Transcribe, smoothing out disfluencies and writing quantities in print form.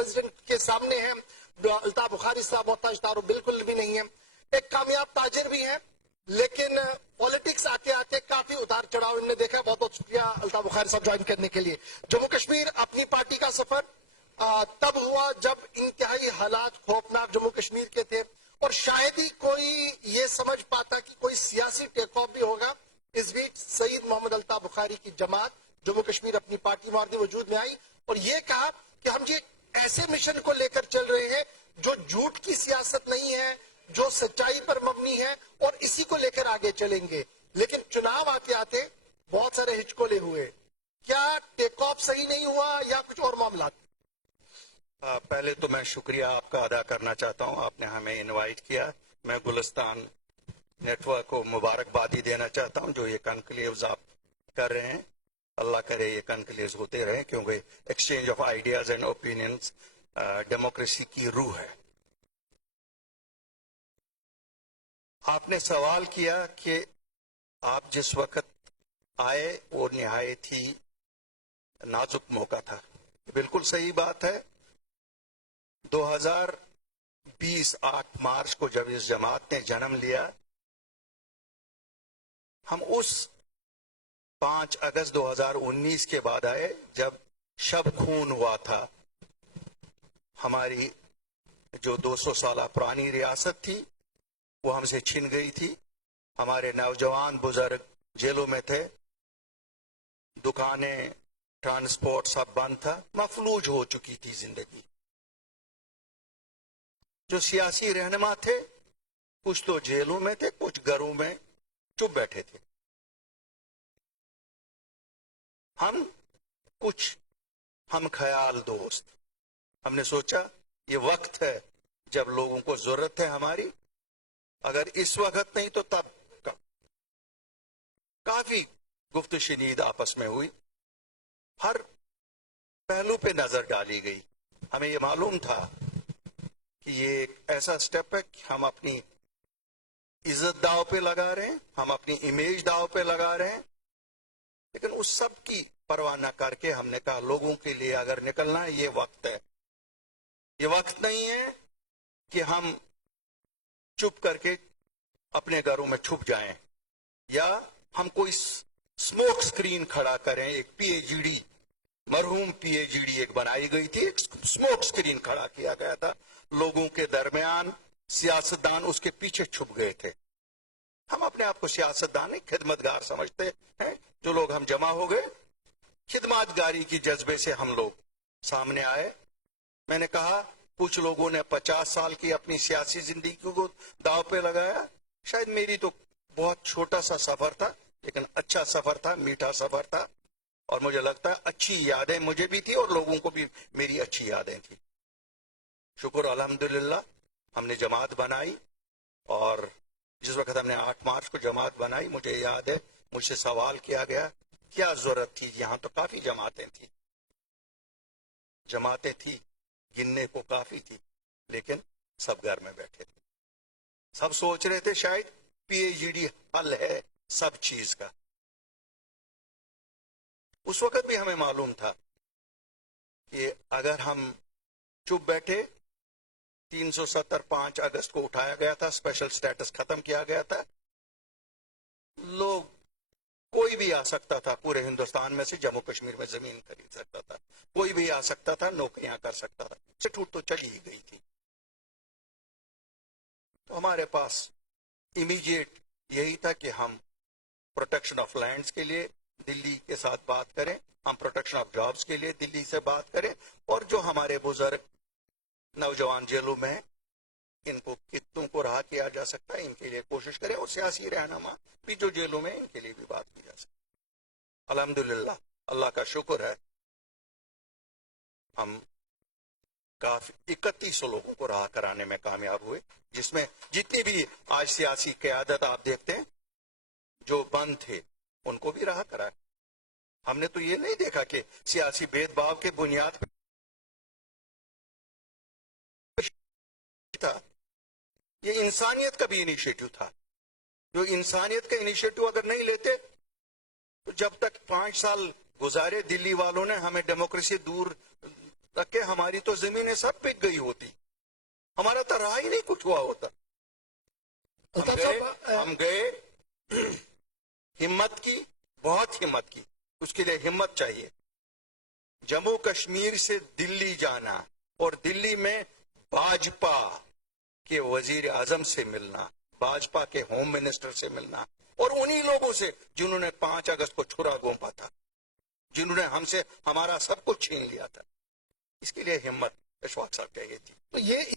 President के सामने हैं, अल्ताफ बुखारी साहब मोहताज तारुफ बिल्कुल भी नहीं है, एक कामयाब ताजिर भी हैं, लेकिन पॉलिटिक्स आते आते काफी उतार चढ़ाव इन्होंने देखा। बहुत बहुत शुक्रिया अल्ताफ बुखारी साहब ज्वाइन करने के लिए। जम्मू कश्मीर अपनी पार्टी का सफर तब हुआ जब इंतहाई हालात खौफनाक जम्मू कश्मीर के थे और शायद ही कोई ये समझ पाता कि कोई सियासी टेक ऑफ भी होगा। इस बीच सईद मोहम्मद अल्ताफ बुखारी की जमात जम्मू कश्मीर अपनी पार्टी मार्दी वजूद में आई और ये कहा कि हम ये ऐसे मिशन को लेकर चल रहे हैं जो झूठ की सियासत नहीं है, जो सच्चाई पर मबनी है और इसी को लेकर आगे चलेंगे। लेकिन चुनाव आते आते बहुत सारे हिचकोले हुए। क्या टेक ऑफ सही नहीं हुआ या कुछ और मामला? पहले तो मैं शुक्रिया आपका अदा करना चाहता हूं, आपने हमें इनवाइट किया। मैं गुलिस्तान नेटवर्क को मुबारकबादी देना चाहता हूं जो ये कॉन्क्लेव्स आप कर रहे हैं। अल्लाह करे ये कॉन्क्लेव्स होते रहे, क्योंकि exchange of ideas and opinions democracy की रूह है। आपने सवाल किया कि आप जिस वक्त आए वो निहायत ही नाजुक मौका था। बिल्कुल सही बात है। 2020 8 मार्च को जब इस जमात ने जन्म लिया, हम उस 5 अगस्त 2019 के बाद आए जब शब खून हुआ था। हमारी जो 200 साल पुरानी रियासत थी वो हमसे छिन गई थी। हमारे नौजवान बुजुर्ग जेलों में थे, दुकानें, ट्रांसपोर्ट सब बंद था, मफलूज हो चुकी थी जिंदगी। जो सियासी रहनुमा थे कुछ तो जेलों में थे, कुछ घरों में चुप बैठे थे। हम ख्याल दोस्त, हमने सोचा ये वक्त है जब लोगों को जरूरत है हमारी। अगर इस वक्त नहीं तो तब काफी गुफ्त शनीद आपस में हुई, हर पहलू पे नजर डाली गई। हमें ये मालूम था कि ये एक ऐसा स्टेप है कि हम अपनी इज्जत दाव पे लगा रहे हैं, हम अपनी इमेज दाव पे लगा रहे हैं। लेकिन उस सब की परवाह न करके हमने कहा लोगों के लिए अगर निकलना है ये वक्त है। ये वक्त नहीं है कि हम चुप करके अपने घरों में छुप जाएं या हम कोई स्मोक स्क्रीन खड़ा करें। एक पीएचडी, मरहूम पीएचडी एक बनाई गई थी, एक स्मोक स्क्रीन खड़ा किया गया था लोगों के दरमियान। सियासतदान उसके पीछे छुप गए थे। हम अपने आप को सियासतदान नहीं खिदमतगार समझते हैं। जो लोग हम जमा हो गए, खिदमतगारी की जज्बे से हम लोग सामने आए। मैंने कहा कुछ लोगों ने 50 साल की अपनी सियासी जिंदगी को दांव पे लगाया। शायद मेरी तो बहुत छोटा सा सफर था, लेकिन अच्छा सफर था, मीठा सफर था और मुझे लगता है अच्छी यादें मुझे भी थी और लोगों को भी मेरी अच्छी यादें थी। शुक्र अल्हम्दुलिल्लाह हमने जमात बनाई और जिस वक्त हमने 8 मार्च को जमात बनाई, मुझे याद है मुझसे सवाल किया गया क्या जरूरत थी। यहां तो काफी जमातें थी, गिनने को काफी थी, लेकिन सब घर में बैठे थे। सब सोच रहे थे शायद पीएचडी हल है सब चीज का। उस वक्त भी हमें मालूम था कि अगर हम चुप बैठे, 370 5 अगस्त को उठाया गया था, स्पेशल स्टेटस खत्म किया गया था, लोग कोई भी आ सकता था पूरे हिंदुस्तान में से जम्मू कश्मीर में जमीन खरीद सकता था, कोई भी आ सकता था, नौकरियां कर सकता था। छूट तो चली ही गई थी। तो हमारे पास इमीडिएट यही था कि हम प्रोटेक्शन ऑफ लैंड्स के लिए दिल्ली के साथ बात करें, हम प्रोटेक्शन ऑफ जॉब्स के लिए दिल्ली से बात करें, और जो हमारे बुजुर्ग नौजवान जेलों में इनको कितनों को रहा किया जा सकता है इनके लिए कोशिश करें, और सियासी रहनुमा भी जो जेलों में इनके लिए भी बात की जा सकती। अल्हम्दुलिल्लाह, अल्लाह का शुक्र है, हम काफी 31 लोगों को रहा कराने में कामयाब हुए, जिसमें जितनी भी आज सियासी क़यादत आप देखते हैं जो बंद थे उनको भी रहा कराया। हमने तो ये नहीं देखा कि सियासी भेदभाव के बुनियाद पर था, ये इंसानियत का भी इनिशिएटिव था। जो इंसानियत का इनिशिएटिव अगर नहीं लेते तो जब तक 5 साल गुजारे दिल्ली वालों ने हमें डेमोक्रेसी दूर تاکہ ہماری تو زمینیں سب بک گئی ہوتی, ہمارا تو رہا ہی نہیں کچھ ہوا ہوتا. ہم گئے, ہمت کی, بہت ہمت کی, اس کے لیے ہمت چاہیے. جموں کشمیر سے دلی جانا اور دلی میں باجپا کے وزیر اعظم سے ملنا, باجپا کے ہوم منسٹر سے ملنا, اور انہی لوگوں سے جنہوں نے 5 اگست کو چھرا گھونپا تھا, جنہوں نے ہم سے ہمارا سب کچھ چھین لیا تھا. اس کے لیے ہمت اشفاق صاحب چاہیے تھی. تو یہ